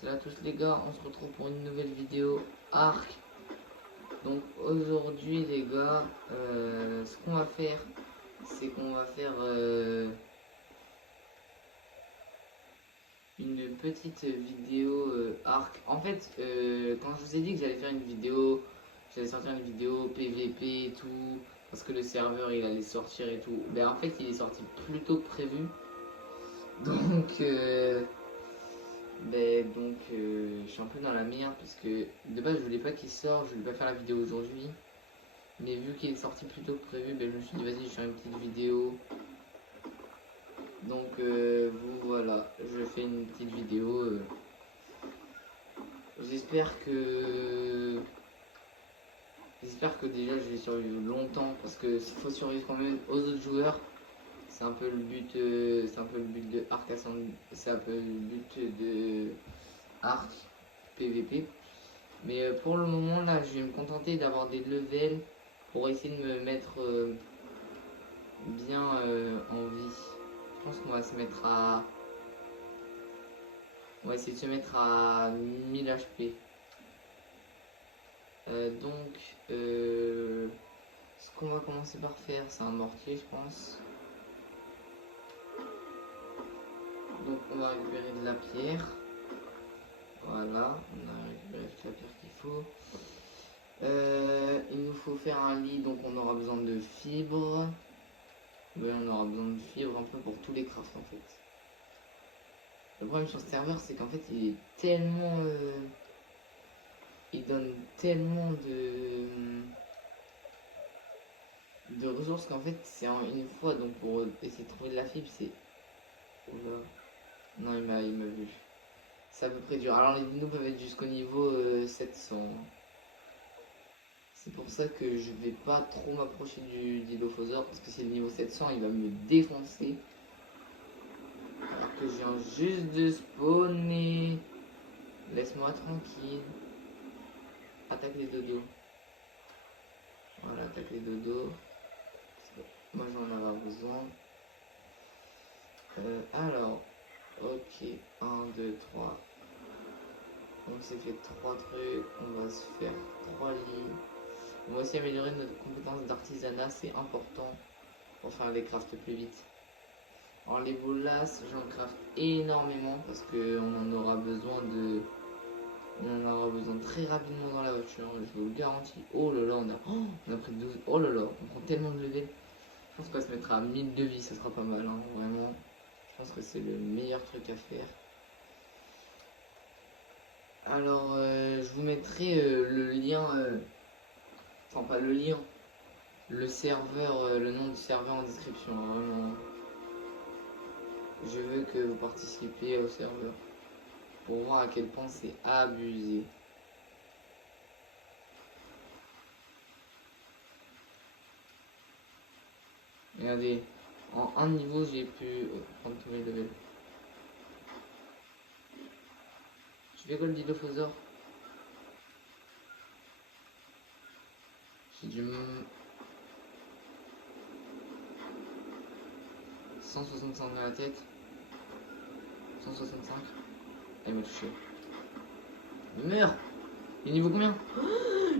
Salut à tous les gars, on se retrouve pour une nouvelle vidéo Arc. Donc aujourd'hui les gars, ce qu'on va faire, c'est qu'on va faire une petite vidéo Arc. En fait, quand je vous ai dit que j'allais faire une vidéo, j'allais sortir une vidéo PVP et tout, parce que le serveur il allait sortir et tout, ben en fait il est sorti plus tôt que prévu. Donc je suis un peu dans la merde parce que de base je voulais pas qu'il sorte, je voulais pas faire la vidéo aujourd'hui. Mais vu qu'il est sorti plus tôt que prévu, ben, je me suis dit vas-y je fais une petite vidéo. Donc vous voilà, je fais une petite vidéo. J'espère que déjà je vais survivre longtemps parce que s'il faut survivre quand même aux autres joueurs, c'est un peu le but, c'est un peu le but de Arc Ascendant, c'est un peu le but de Arc PVP. Mais pour le moment là, je vais me contenter d'avoir des levels pour essayer de me mettre bien en vie. Je pense qu'on va se mettre à... On va essayer de se mettre à 1000 HP. Donc, ce qu'on va commencer par faire, c'est un mortier, je pense. Donc, on va récupérer de la pierre. Voilà, on a récupéré toute la pierre qu'il faut. Il nous faut faire un lit, donc on aura besoin de fibres. Oui, on aura besoin de fibres un peu pour tous les crafts en fait. Le problème sur ce serveur, c'est qu'en fait, il est tellement... il donne tellement de ressources qu'en fait, c'est en une fois. Donc pour essayer de trouver de la fibre, c'est... Oula. Non, il m'a vu. C'est à peu près dur. Alors les dinos peuvent être jusqu'au niveau 700. C'est pour ça que je vais pas trop m'approcher du Dilophosaure. Parce que c'est le niveau 700, il va me défoncer. Alors que je viens juste de spawner. Laisse-moi tranquille. Attaque les dodos. Voilà, attaque les dodos. Moi j'en avais besoin. Alors, ok, 1, 2, 3. On s'est fait 3 trucs, on va se faire 3 lits. On va aussi améliorer notre compétence d'artisanat, c'est important pour faire les crafts plus vite. Alors les bolas, j'en craft énormément parce qu'on en aura besoin de... On en aura besoin très rapidement dans la voiture, je vous le garantis. Oh là là, on a pris 12. Oh là là, on prend tellement de level. Je pense qu'on va se mettre à 1000 de vie, ça sera pas mal, hein, vraiment. Je pense que c'est le meilleur truc à faire. Alors, je vous mettrai le lien, enfin pas le lien, le serveur, le nom du serveur en description, hein, vraiment. Je veux que vous participiez au serveur pour voir à quel point c'est abusé. Regardez, en un niveau j'ai pu prendre tous mes levels. Tu fais quoi le Dilophosaure? J'ai du 165 dans la tête. 165. Elle m'a touché. Meurs. Il est niveau combien?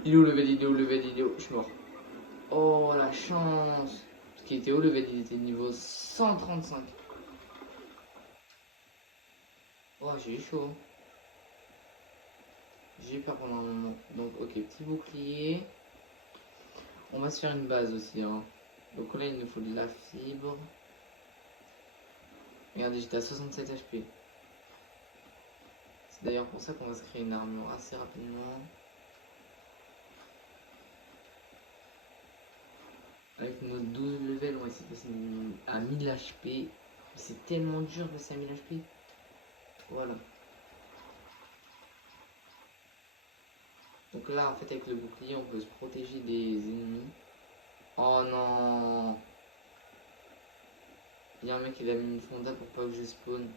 Il est au level, il est au level, il est au... Je suis mort. Oh la chance. Parce qu'il était au level, il était niveau 135. Oh j'ai eu chaud. J'ai eu peur pendant un moment. Donc ok, petit bouclier. On va se faire une base aussi, hein. Donc là il nous faut de la fibre. Regardez, j'étais à 67 HP. C'est d'ailleurs pour ça qu'on va se créer une armure assez rapidement. Avec nos 12 levels, on va essayer de passer à 1000 HP. C'est tellement dur de passer à 1000 HP. Voilà. Donc là, en fait, avec le bouclier, on peut se protéger des ennemis. Oh non! Il y a un mec qui a mis une fonda pour pas que je spawn.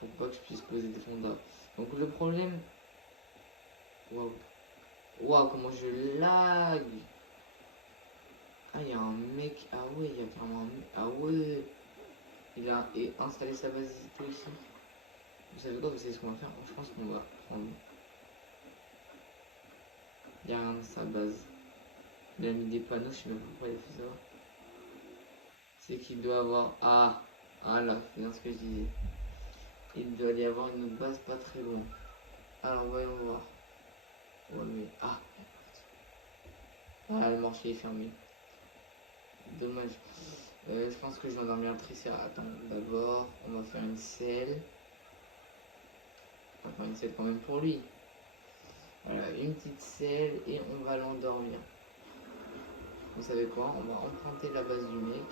Pour pas que je puisse poser des fondas. Donc le problème... Waouh. Waouh, comment je lag! Ah, il y a un mec... Ah ouais, il y a carrément un mec... Ah ouais! Il a installé sa base ici. Vous savez quoi, vous savez ce qu'on va faire? Je pense qu'on va prendre. Il n'y a rien dans sa base. Il a mis des panneaux, je sais même pas pourquoi il a fait ça. C'est qu'il doit avoir. Ah là, c'est bien ce que je disais. Il doit y avoir une autre base pas très loin. Alors voyons voir. Ouais mais. Ah, le marché est fermé. Dommage. Je pense que je vais dormir un tricérat. Attends, d'abord, on va faire une selle. On va faire une selle quand même pour lui. Voilà, une petite selle et on va l'endormir. Vous savez quoi? On va emprunter la base du mec.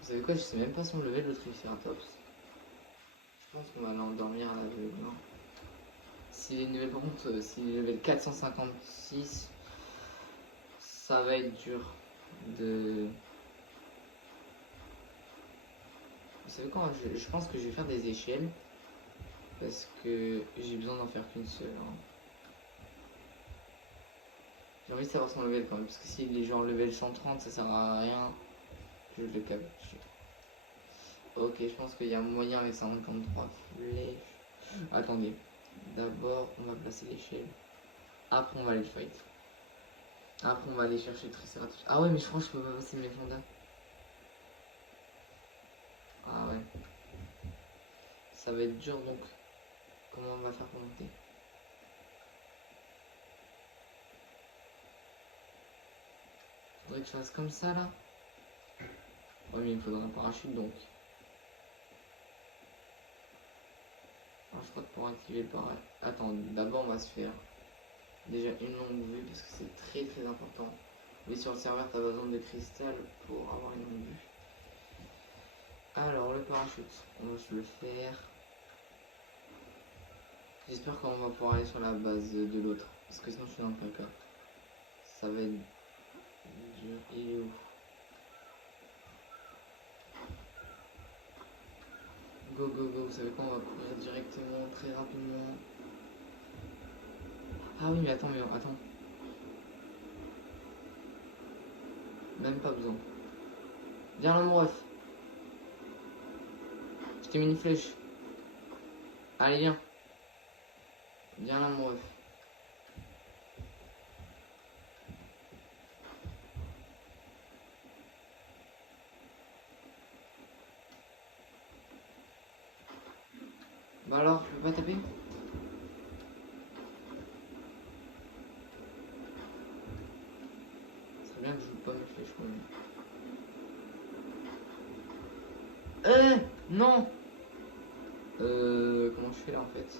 Vous savez quoi? Je sais même pas son level le Triceratops. Je pense qu'on va l'endormir à l'aveugle. Hein. S'il est level, par contre, s'il est level 456, ça va être dur de. Vous savez quoi? Je pense que je vais faire des échelles. Parce que j'ai besoin d'en faire qu'une seule. Hein. J'ai envie de savoir son level quand même. Parce que s'il est genre level 130, ça sert à rien que je le capture. Ok, je pense qu'il y a moyen avec 153 flèches. Attendez. D'abord, on va placer l'échelle. Après, on va aller fight. Après, on va aller chercher le Triceratops. Ah ouais, mais je crois que je peux pas passer mes fondas. Ah ouais. Ça va être dur donc. Comment on va faire pour monter? Faudrait que je fasse comme ça là. Ouais, mais il me faudra un parachute donc. Alors, je crois que pour activer le parachute. Attends, d'abord on va se faire déjà une longue vue parce que c'est très important. Mais sur le serveur, t'as besoin de cristal pour avoir une longue vue. Alors, le parachute, on va se le faire. J'espère qu'on va pouvoir aller sur la base de l'autre. Parce que sinon, je suis dans le caca. Ça va être dur. Il est où? Go, go, go. Vous savez quoi? On va courir directement, très rapidement. Ah oui, mais attends, attends. Même pas besoin. Viens là, mon ref. Je t'ai mis une flèche. Allez, viens. Viens là, mon ref. Bah alors, je peux pas taper? Ça serait bien que je joue pas mes flèches quand même. Non. Comment je fais là en fait?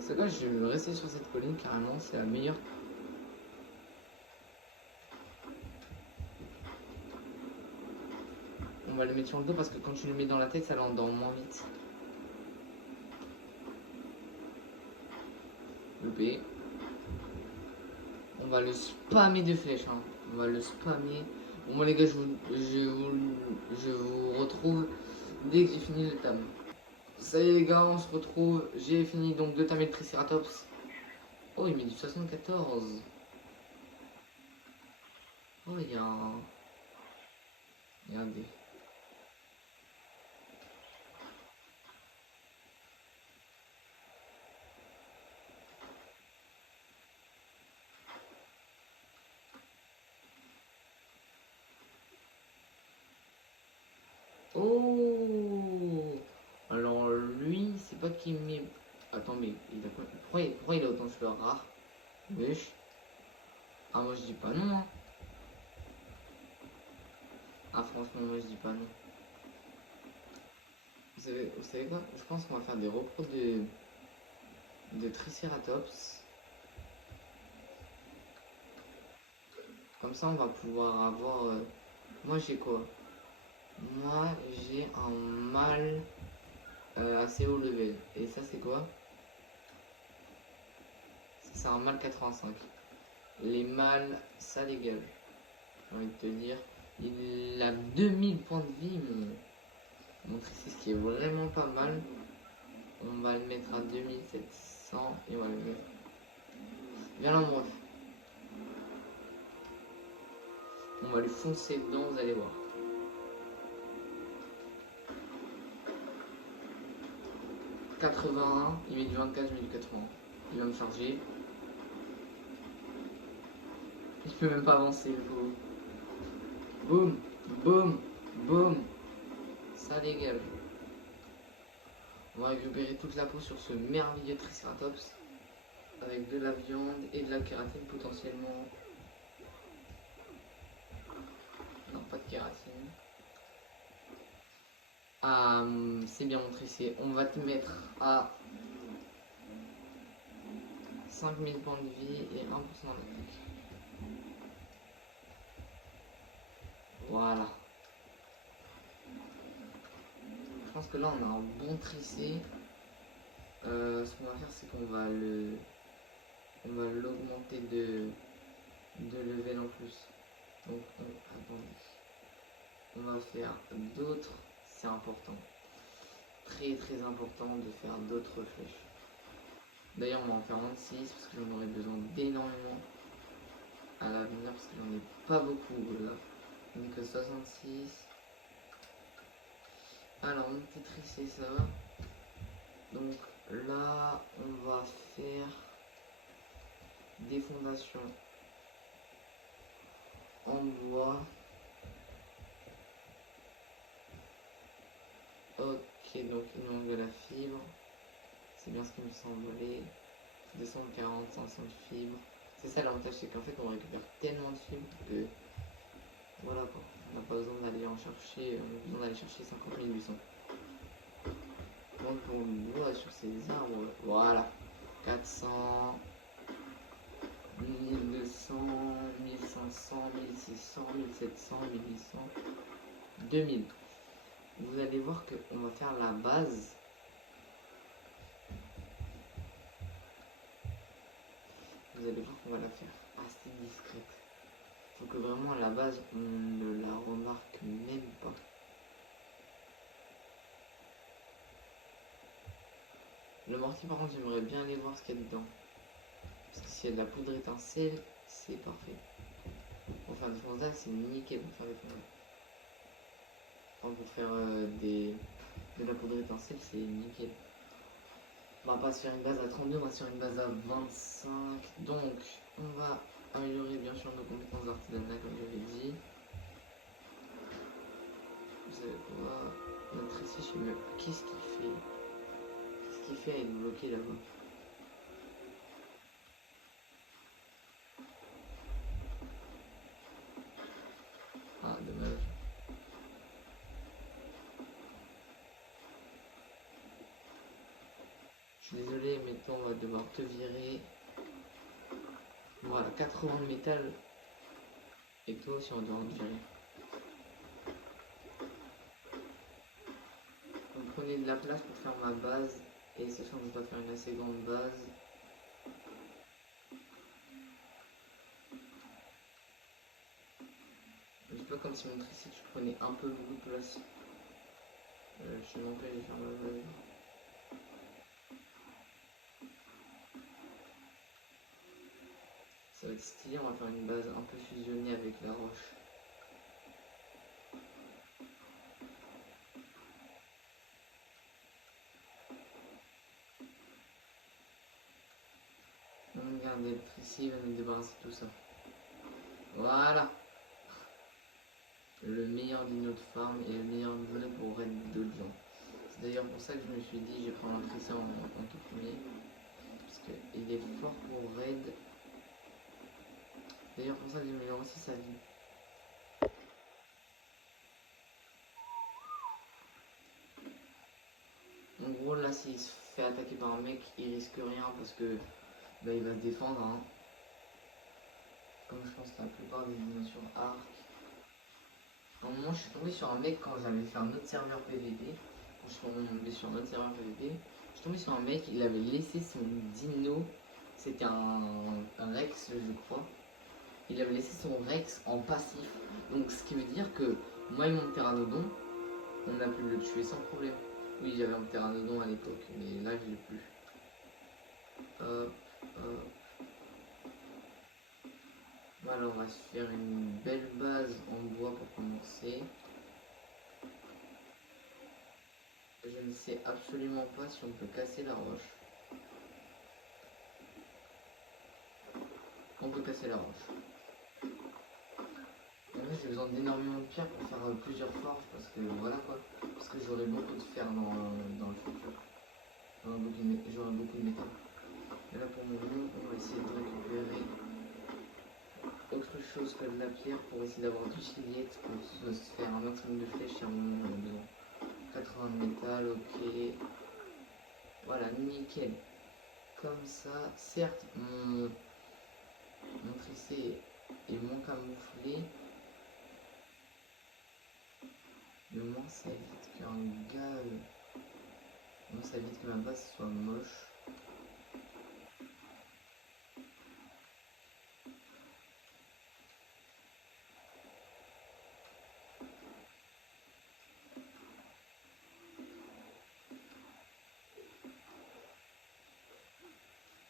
C'est quoi? Je vais rester sur cette colline carrément, c'est la meilleure. On va le mettre sur le dos parce que quand tu le mets dans la tête, ça l'endort moins vite. Loupé. On va le spammer de flèches. Hein. On va le spammer. Bon, moi les gars, je vous retrouve dès que j'ai fini le tam. Ça y est les gars, on se retrouve. J'ai fini donc de tamer le Triceratops. Oh, il met du 74. Oh, il y a un... Regardez. Oh! Alors lui, c'est pas qu'il met... Attends, mais il a quoi? Pourquoi il a autant de fleurs rares? Wesh. Ah, moi je dis pas non. Hein. Ah, franchement, moi je dis pas non. Vous savez quoi? Je pense qu'on va faire des repros de Triceratops. Comme ça, on va pouvoir avoir... Moi j'ai quoi? Moi j'ai un mâle assez haut level. Et ça, c'est quoi? C'est un mâle 85. Les mâles, ça dégage. J'ai envie de te dire. Il a 2000 points de vie, mon Trixie, ce qui est vraiment pas mal. On va le mettre à 2700 et on va le mettre. Viens là, mon ref. On va lui foncer dedans, vous allez voir. « 81, il met du 24, je mets du 80. Il va me charger. Il peut même pas avancer, le pauvre. Boum, boum, boum. Ça dégage. On va récupérer toute la peau sur ce merveilleux Triceratops. Avec de la viande et de la kératine potentiellement. Non, pas de kératine. Ah, c'est bien montré, c'est. On va te mettre à 5000 points de vie et 1% d'attaque. Voilà. Je pense que là on a un bon tricé. Ce qu'on va faire, c'est qu'on va l'augmenter de level en plus. Donc attendez. On va faire d'autres. C'est important. Très très important de faire d'autres flèches. D'ailleurs on va en faire 26 parce que j'en aurai besoin d'énormément à l'avenir parce que j'en ai pas beaucoup là. Donc 66. Alors on peut trisser ça. Donc là on va faire des fondations en bois. Ok, donc il manque de la fibre. C'est bien ce qui me semblait. 240, 500 de fibres. C'est ça l'avantage, c'est qu'en fait on récupère tellement de fibres que voilà quoi. On n'a pas besoin d'aller en chercher. On a besoin d'aller chercher 50 800. Donc pour le bois sur ces arbres, voilà. 400, 1200, 1500, 1600, 1700, 1800, 2000. Vous allez voir qu'on va faire la base. Vous allez voir qu'on va la faire assez discrète. Faut que vraiment à la base on ne la remarque même pas. Le mortier par contre j'aimerais bien aller voir ce qu'il y a dedans. Parce que s'il y a de la poudre étincelle, c'est parfait. Pour faire des fondages, c'est nickel pour faire des fondages. Enfin, pour faire de la poudre étincelle, c'est nickel. On va pas se faire une base à 32, on va se faire une base à 25. Donc, on va améliorer bien sûr nos compétences d'artisanat, comme j'avais dit. Vous savez quoi? Notre ici, je sais même pas. Qu'est-ce qu'il fait? Qu'est-ce qu'il fait à être bloqué là-bas? Ah, dommage. Je suis désolé, mais toi, on va devoir te virer. Voilà, 80 de métal. Et toi aussi, on va devoir te virer. Donc, prenez de la place pour faire ma base. Et sachant que je dois faire une assez grande base. C'est pas comme si mon tricycle je prenais un peu beaucoup de place. Je sais même pas, je vais faire ma base. Ça va être stylé, on va faire une base un peu fusionnée avec la roche. On va garder ici, il va nous débarrasser de tout ça. Voilà. Le meilleur dino de farm et le meilleur dino pour raid d'autres gens. C'est d'ailleurs pour ça que je me suis dit je vais prendre un tricé en tout premier. Parce qu'il est fort pour raid. D'ailleurs pour ça que j'améliore aussi sa vie. En gros là s'il se fait attaquer par un mec il risque rien parce que bah, il va se défendre hein. Comme je pense que la plupart des dinos sur Arc. À un moment je suis tombé sur un mec quand j'avais fait un autre serveur PVP. Quand je suis tombé sur un autre serveur PVP, je suis tombé sur un mec, il avait laissé son dino, c'était un Rex je crois. Il avait laissé son Rex en passif. Donc ce qui veut dire que moi et mon Pteranodon, on a pu le tuer sans problème. Oui j'avais un Pteranodon à l'époque, mais là je l'ai plus. Hop, hop. Alors on va se faire une belle base en bois pour commencer. Je ne sais absolument pas si on peut casser la roche. On peut casser la roche. En vrai, j'ai besoin d'énormément de pierres pour faire plusieurs forges parce que voilà quoi. Parce que j'aurai beaucoup de fer dans le futur. J'aurai beaucoup de métal. Et là pour le moment, on va essayer de récupérer autre chose que de la pierre pour essayer d'avoir du siliette pour se faire un maximum de flèches et à un moment on a besoin. 80 de métal, ok. Voilà, nickel. Comme ça, certes, mon tricé est moins camouflé, mais moins ça évite qu'un gars. Moi, ça évite que ma base soit moche.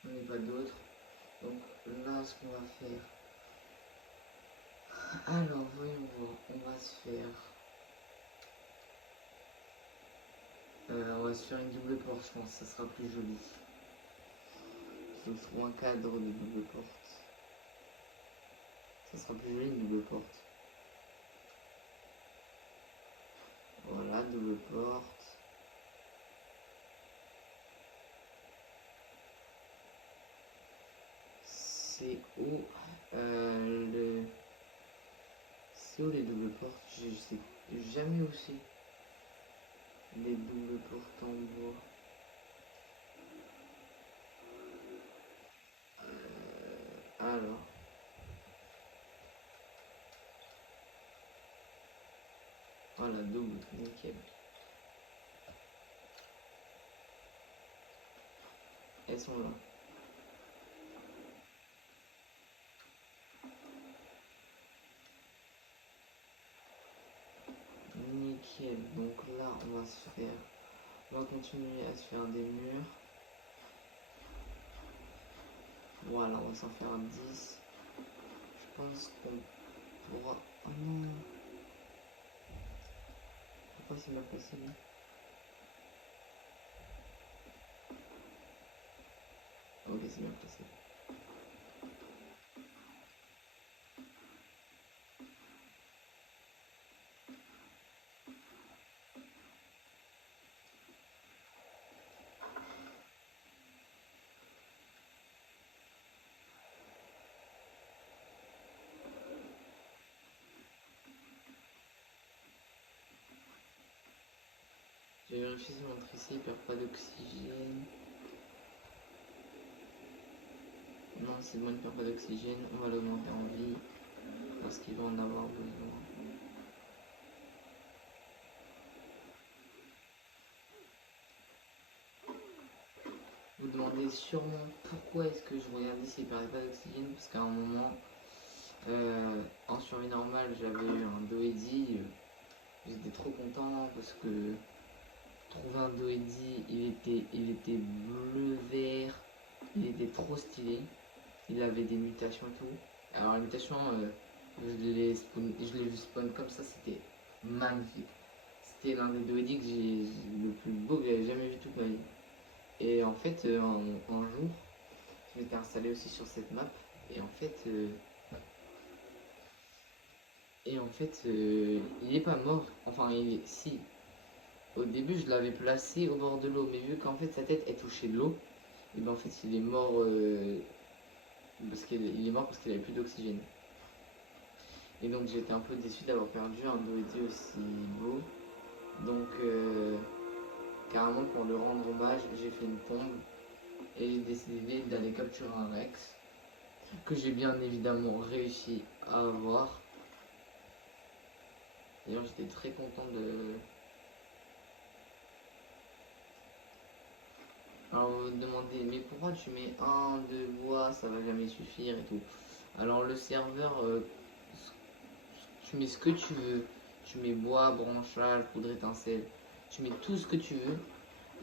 On n'est pas d'autres. Donc là, ce qu'on va faire. Alors, voyons voir. On va se faire. On va se faire une double porte, je pense. Ça sera plus joli. Il faut que je trouve un cadre de double porte. Ça sera plus joli une double porte. Voilà, double porte. C'est où c'est où les doubles portes? Je sais jamais où c'est. Les doubles portes en bois. Alors. Voilà, double, nickel. Elles sont là. Nickel. Donc là, on va se faire. On va continuer à se faire des murs. Voilà, on va s'en faire 10. Je pense qu'on pourra. Oh non! Pourquoi c'est mal passé là? Ok, c'est bien placé. J'ai vérifié si mon tricé, il perd pas d'oxygène. Non, c'est bon, il perd pas d'oxygène. On va l'augmenter en vie parce qu'il va en avoir besoin. Vous demandez sûrement pourquoi est-ce que je regardais s'il perdait pas d'oxygène, parce qu'à un moment, en survie normale, j'avais eu un Doedi. J'étais trop content parce que trouver un Doedi, il était bleu-vert, il était trop stylé. Il avait des mutations et tout. Alors, les mutations, je l'ai vu spawn comme ça, c'était magnifique. C'était l'un des Doedi que le plus beau que j'avais jamais vu toute ma vie. Et en fait, un jour, je m'étais installé aussi sur cette map. Et en fait, il est pas mort. Enfin, si. Au début, je l'avais placé au bord de l'eau, mais vu qu'en fait sa tête est touchée de l'eau, et ben en fait il est mort parce qu'il avait plus d'oxygène. Et donc j'étais un peu déçu d'avoir perdu un Doedi aussi beau. Donc carrément pour le rendre hommage, j'ai fait une tombe et j'ai décidé d'aller capturer un Rex que j'ai bien évidemment réussi à avoir. D'ailleurs j'étais très content de. Alors vous me demandez, mais pourquoi tu mets un, deux bois, ça va jamais suffire et tout. Alors le serveur, tu mets ce que tu veux. Tu mets bois, branchage, poudre étincelle. Tu mets tout ce que tu veux.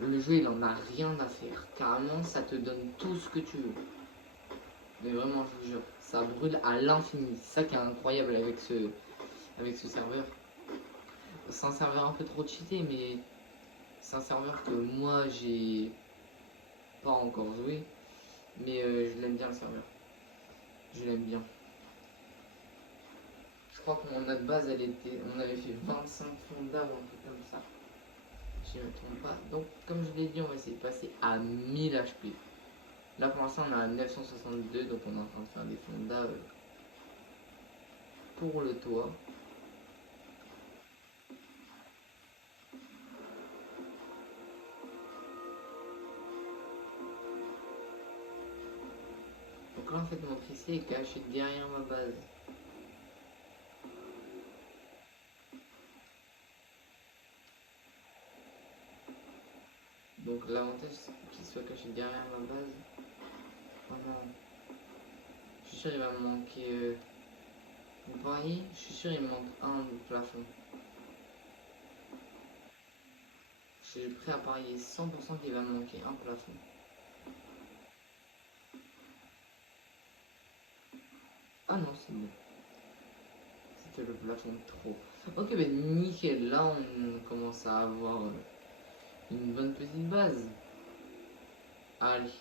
Le jeu il en a rien à faire. Carrément ça te donne tout ce que tu veux. Mais vraiment, je vous jure, ça brûle à l'infini. C'est ça qui est incroyable avec ce serveur. C'est un serveur un peu trop cheaté, mais c'est un serveur que moi j'ai pas encore joué. Mais je l'aime bien le serveur. Je l'aime bien. Je crois que notre base, on avait fait 25 fondas ou un truc comme ça. Si je ne me trompe pas. Donc, comme je l'ai dit, on va essayer de passer à 1000 HP. Là, pour l'instant, on est à 962, donc on est en train de faire des fondas pour le toit. Donc là, en fait, mon tricé est caché derrière ma base. Donc l'avantage, c'est qu'il soit caché derrière ma base. Oh non. Je suis sûr qu'il va me manquer... Vous pariez? Je suis sûr qu'il me manque un plafond. Je suis prêt à parier 100% qu'il va me manquer un plafond. Ah non, c'est bon. C'était le plafond de trop. Ok, ben nickel. Là, on commence à avoir une bonne petite base. Allez.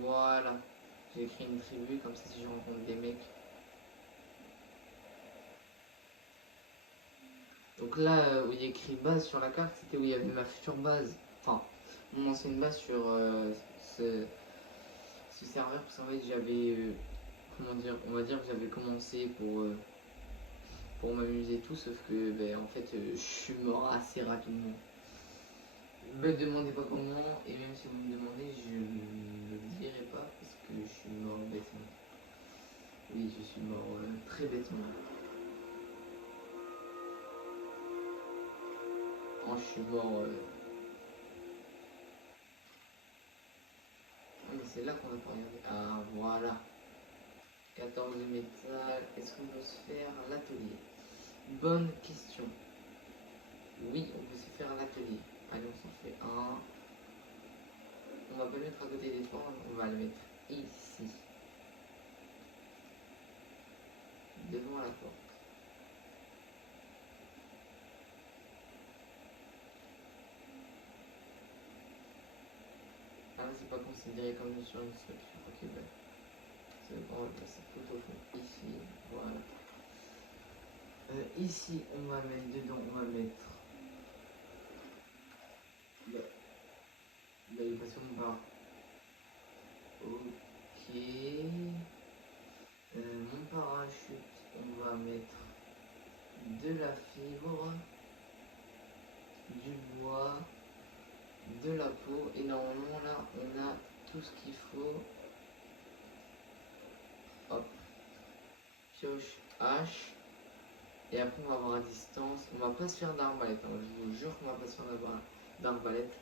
Voilà. J'ai écrit une tribu, comme ça si je rencontre des mecs. Donc là, où il y a écrit base sur la carte, c'était où il y avait ma future base. Enfin, mon ancienne base sur ce serveur, parce qu'en fait j'avais, comment dire, on va dire que j'avais commencé pour m'amuser et tout, sauf que ben, en fait je suis mort assez rapidement. Me demandez pas comment, et même si vous me demandez, je ne le dirai pas parce que je suis mort bêtement. Oui, je suis mort très bêtement. Quand je suis mort. Ah, mais c'est là qu'on va pas regarder. Ah, voilà. 14 de métal. Est-ce qu'on peut se faire l'atelier? Bonne question. Oui, on peut se faire l'atelier. Allez, on s'en fait un. On va pas le mettre à côté des toits, on va le mettre ici. Devant la porte. Ah, c'est pas considéré comme sur une structure. Ok, ben. C'est bon, on va le passer tout au fond. Ici, voilà. Ici, on va mettre dedans, on va mettre. L'habitation de bar. Ok. Mon parachute, on va mettre de la fibre, du bois, de la peau. Et normalement, là, on a tout ce qu'il faut. Hop. Pioche, hache. Et après, on va voir à distance. On va pas se faire d'arbalète. Hein. Je vous jure qu'on va pas se faire d'arbalète.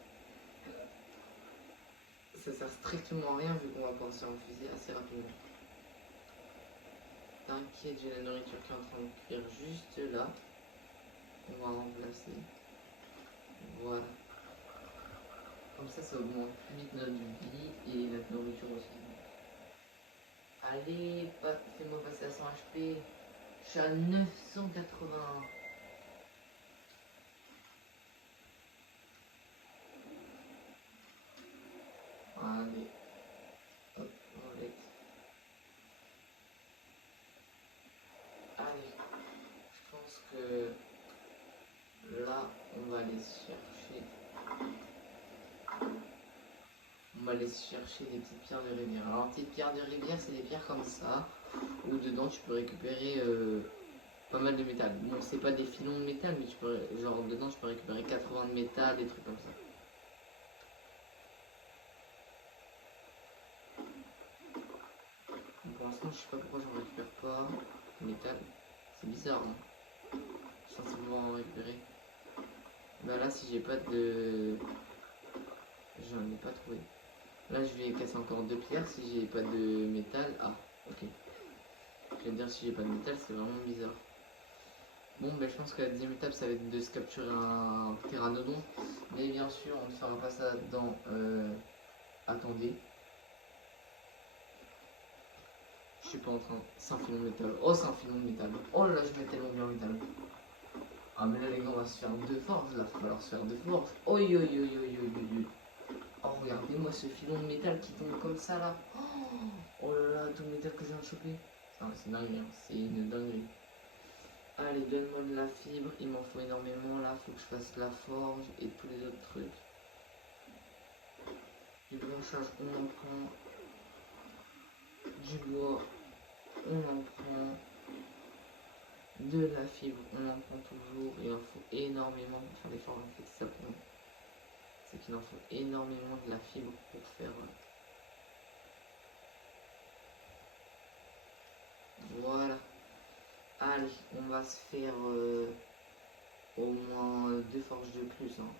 Ça sert strictement à rien vu qu'on va pouvoir se faire un fusil assez rapidement. T'inquiète, j'ai la nourriture qui est en train de cuire juste là. On va remplacer. Voilà. Comme ça augmente plus vite notre vie et notre nourriture aussi. Allez, fais-moi passer à 100 HP. Je suis à 981. Allez. Hop, on va. Allez. Je pense que là, on va aller chercher. On va aller chercher des petites pierres de rivière. Alors, petites pierres de rivière, c'est des pierres comme ça, où dedans tu peux récupérer pas mal de métal. Bon, c'est pas des filons de métal, mais tu peux, genre dedans tu peux récupérer 80 de métal, des trucs comme ça. Donc, pour l'instant, je sais pas pourquoi j'en récupère pas de métal. C'est bizarre, hein. Je suis censé pouvoir en récupérer. Bah là, si j'ai pas de... J'en ai pas trouvé. Là, je vais casser encore 2 pierres si j'ai pas de métal. Ah, ok. Je vais dire si j'ai pas de métal, c'est vraiment bizarre. Bon, ben je pense que la deuxième étape, ça va être de se capturer un pteranodon. Mais bien sûr, on ne fera pas ça dans... Attendez. Je suis pas en train... C'est un filon de métal. Oh, c'est un filon de métal. Oh là, je mets tellement bien le métal. Ah, mais là, les gars, on va se faire deux forges. Là, il va falloir se faire deux forges. Oi, oi, oi, oi, oi, oi. Oh, regardez-moi ce filon de métal qui tombe comme ça, là. Oh là là, tout le métal que je viens de choper. Ah, c'est dingue, hein. C'est une dinguerie. Allez, donne-moi de la fibre. Il m'en faut énormément, là. Faut que je fasse la forge et tous les autres trucs. Du branchage, on en prend. Du bois, on en prend. De la fibre, on en prend toujours. Il en faut énormément pour faire les forges. En fait, ça prend. C'est qu'il en faut énormément de la fibre pour faire. Voilà. Allez, on va se faire au moins deux forges de plus. Hein.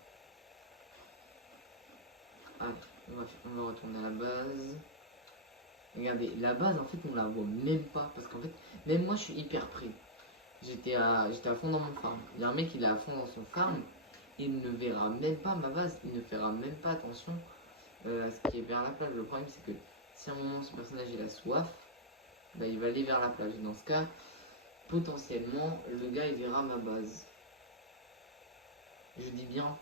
Allez, on va retourner à la base. Regardez, la base, en fait, on la voit même pas. Parce qu'en fait, même moi, je suis hyper près. J'étais à fond dans mon farm. Il y a un mec, il est à fond dans son farm. Il ne verra même pas ma base. Il ne fera même pas attention à ce qui est vers la plage. Le problème, c'est que si à un moment, ce personnage, il a soif, bah, il va aller vers la plage. Dans ce cas, potentiellement, le gars, il verra ma base. Je dis bien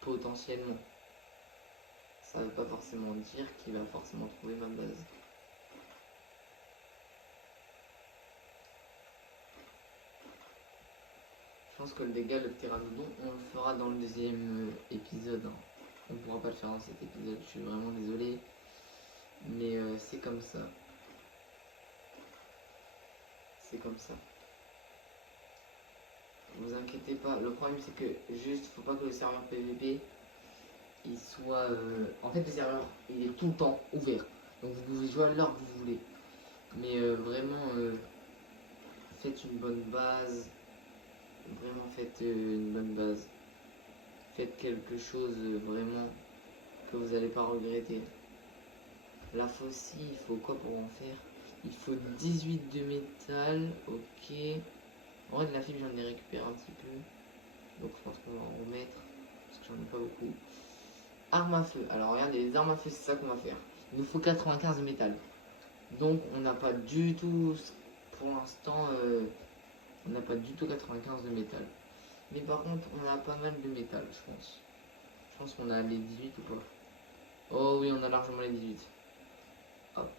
potentiellement. Ça ne veut pas forcément dire qu'il va forcément trouver ma base. Je pense que le dégât, le pteranodon, on le fera dans le deuxième épisode. Hein. On ne pourra pas le faire dans cet épisode, je suis vraiment désolé. Mais c'est comme ça. C'est comme ça. Vous inquiétez pas, le problème c'est que juste, faut pas que le serveur PVP il soit. En fait, le serveur il est tout le temps ouvert. Donc vous pouvez jouer à l'heure que vous voulez. Mais vraiment, faites une bonne base. Vraiment, faites une bonne base. Faites quelque chose vraiment que vous n'allez pas regretter. La faucille, il faut quoi pour en faire? Il faut 18 de métal, ok. En vrai, de la fibre, j'en ai récupéré un petit peu. Donc, je pense qu'on va en remettre. Parce que j'en ai pas beaucoup. Arme à feu. Alors, regardez, les armes à feu, c'est ça qu'on va faire. Il nous faut 95 de métal. Donc, on n'a pas du tout. Pour l'instant, on n'a pas du tout 95 de métal. Mais par contre, on a pas mal de métal, je pense. Je pense qu'on a les 18 ou pas. Oh oui, on a largement les 18. Hop.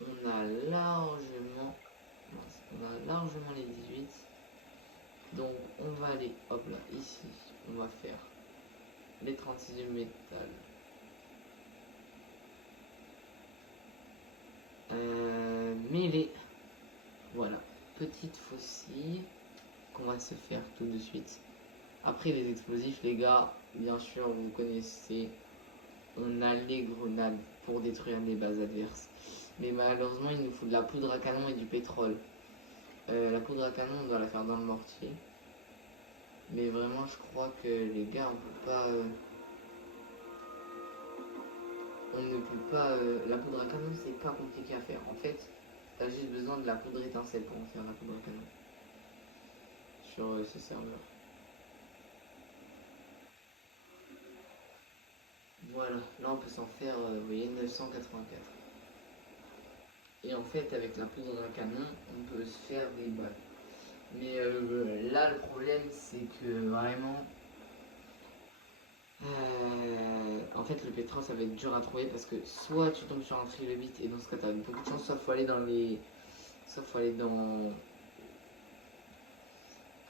On a largement. On a largement les 18. Donc on va aller, hop là, ici. On va faire les 36 de métal. Mêlée. Voilà. Petite faucille qu'on va se faire tout de suite. Après les explosifs, les gars, bien sûr, vous connaissez. On a les grenades pour détruire les bases adverses. Mais malheureusement, il nous faut de la poudre à canon et du pétrole. La poudre à canon, on doit la faire dans le mortier. Mais vraiment, je crois que les gars, on peut pas. On ne peut pas. La poudre à canon, c'est pas compliqué à faire. En fait, t'as juste besoin de la poudre étincelle pour en faire la poudre à canon. Sur ce serveur. Voilà, là on peut s'en faire, vous voyez, 984. Et en fait, avec la poudre à canon, on peut se faire des balles. Mais là, le problème, c'est que vraiment. En fait, le pétrole, ça va être dur à trouver parce que soit tu tombes sur un trilobite et dans ce cas, t'as beaucoup de chance, soit faut aller dans les. Soit faut aller dans.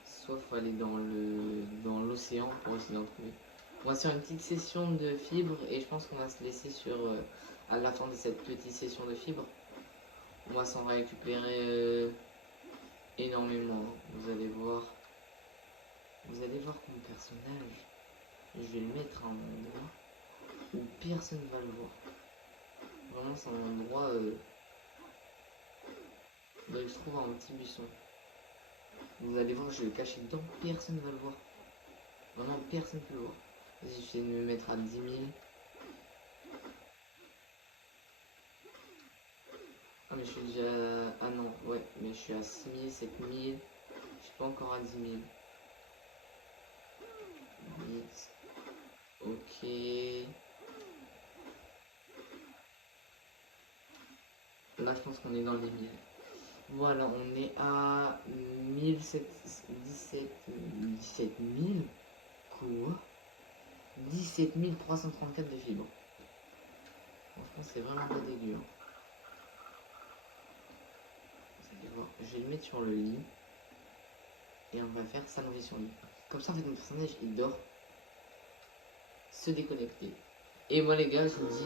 Soit faut aller dans l'océan pour essayer d'en trouver. On va se faire une petite session de fibres et je pense qu'on va se laisser sur. À la fin de cette petite session de fibres, on va s'en récupérer énormément. Vous allez voir. Vous allez voir que mon personnage, je vais le mettre à un endroit où personne ne va le voir. Vraiment, c'est un endroit. Faudrait que je trouve un petit buisson. Vous allez voir, je vais le cacher dedans, personne ne va le voir. Vraiment, personne ne peut le voir. Vas-y, je vais me mettre à 10 000. Ah, mais je suis déjà. Ah non, ouais, mais je suis à 6 000, 7 000. Je suis pas encore à 10 000. vite. Ok. Là, je pense qu'on est dans les 1000. Voilà, on est à 1700 Quoi 17 334 de fibres. Franchement, c'est vraiment pas dégueu. Hein. Vous allez voir, je vais le mettre sur le lit. Et on va faire s'allonger sur lui. Comme ça, en fait, notre personnage, il dort. Se déconnecter. Et moi, les gars, je vous dis